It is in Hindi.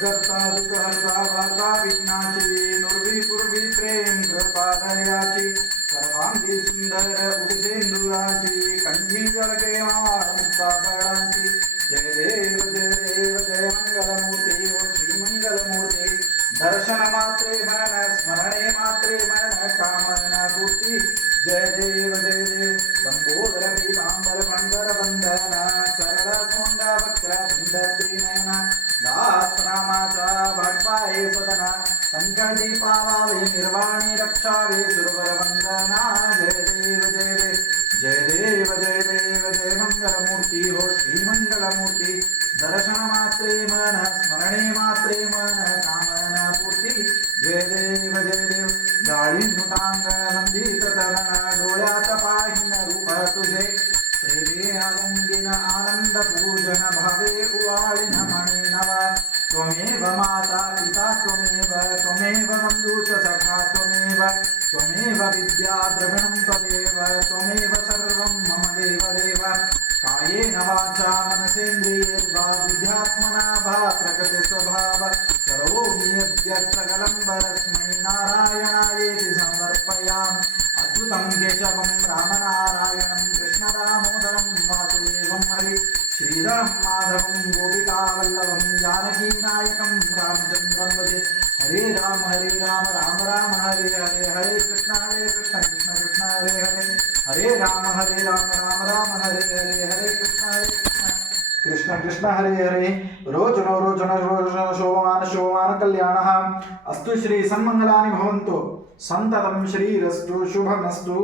सुखकर्ता दुःखहर्ता वार्ता विघ्नाची नुर्वी पूर्वी प्रेम कृपा सर्वांगी सुंदर उडसेंदुराची कंठी फळांची जय देव जय देव, जय मंगलमूर्ती ओ श्री मंगलमूर्ती। दर्शन मात्रे मन, स्मरणे मात्रे मन, कामना वाटपाये सदना संकटी निर्वाणी रक्षावे सुरवर वंदना जय देव जय देव जय देव जय देव जय मंगलमूर्ती हो श्री मंगलमूर्ती दर्शन मात्रे मन स्मरणे मात्रे मन कामना पूर्ती जय देव जय देव गाळी नुटांग वंदित तरण डोळ्यात पाहिन रूप तुझे प्रेमे आलिंगिन आनंद पूजन भावे उवाळिन म्हणे नवा, त्वमेव माता बन्धू च सखा त्वमेव त्वमेव विद्या द्रविणं त्वदेव त्वमेव सर्वं मम देव कायेन वाचा मनसेन्द्रियैर्वा बुद्ध्यात्मना भा प्रकृति स्वभाव करोमि यद्यत् परस्मै नारायणायेति समर्पयामि अच्युतं केशवं, रामनारायणं, कृष्णदामोदरं, वासुदेवं हरि श्रीधरं माधवं गोपिकावल्लभं, जानकीनायकं, रामचन्द्रं भजे। హరే రామ హరే రామ రామ రామ హరే హరే హరే కృష్ణ హరే కృష్ణ కృష్ణ కృష్ణ హరే హరే. హరే రామ హరే రామ రామ రామ హరే హరే హరే కృష్ణ హరే కృష్ణ. కృష్ణ కృష్ణ హరే హరే. రోజున రోజున రోజున శోభమాన శోభమాన కళ్యాణ. అస్తు శ్రీ సన్మంగళాని భవంతు. సంతతం శ్రీరస్తు శుభమస్తు.